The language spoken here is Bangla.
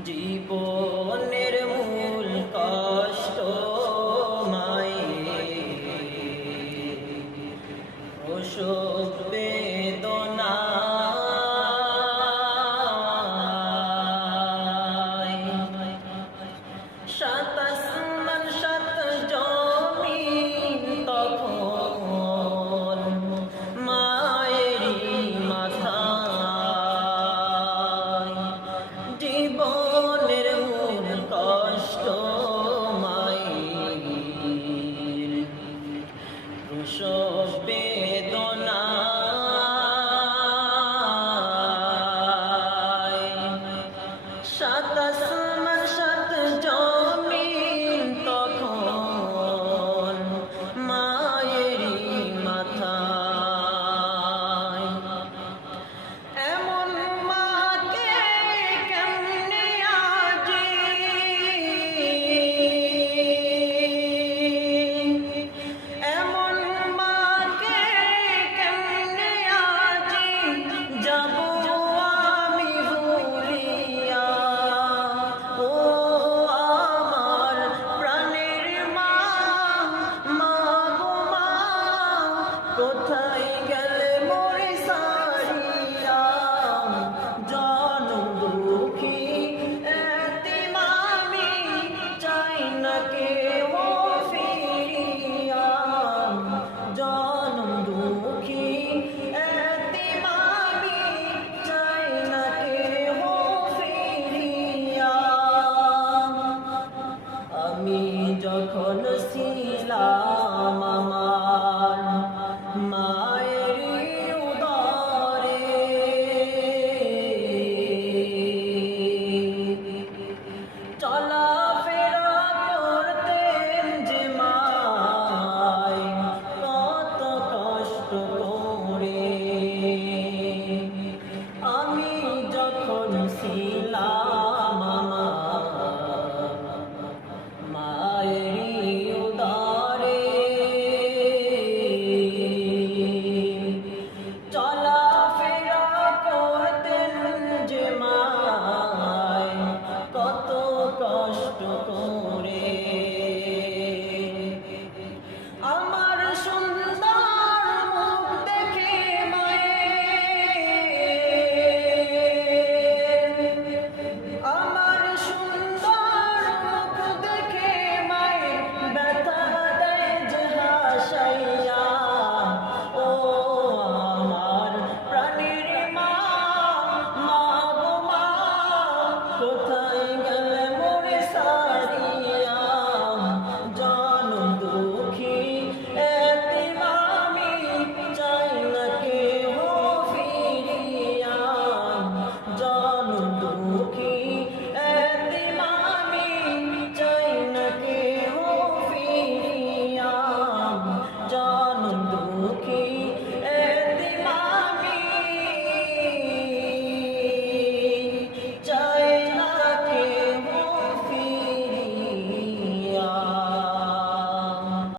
জীবনের মূল কষ্ট মায়ের প্রসব বেদনা সাত আসমান সাত জমিন তখন মায়েরই মাথায় জীবনের মূল কষ্ট মায়ের প্রসব বেদনা সাত আসমান সাত জমিন তখন মায়েরই মাথায় এমন মাকে কেমনে আজি এমন মাকে কেমনে আজি যাব আমি ভুলিয়া ও আমার প্রাণের মা মা গো মা কোথায় গেলে মোরে সারিয়া জনম দুঃখী এতিম আমি চাই না কেউ ফিরিয়া জনম দুঃখী এতিম আমি চাই না কেউ ফিরিয়া আমি যখন ছিলাম আমার মায়ের উদরে চলাফেরা করতেন যে মায় কত কষ্ট করে আমি যখন ছিলাম আমার মায়েরই উদরে চলাফেরা করতেন যে মায় কত কষ্ট করে আমার সুন্দর মুখ দেখে মায়ের আমার সুন্দর মুখ দেখে মায়ের ব্যথা দেয় যে হাসাইয়া ও আমার প্রাণের মা মা গো মা কোথায়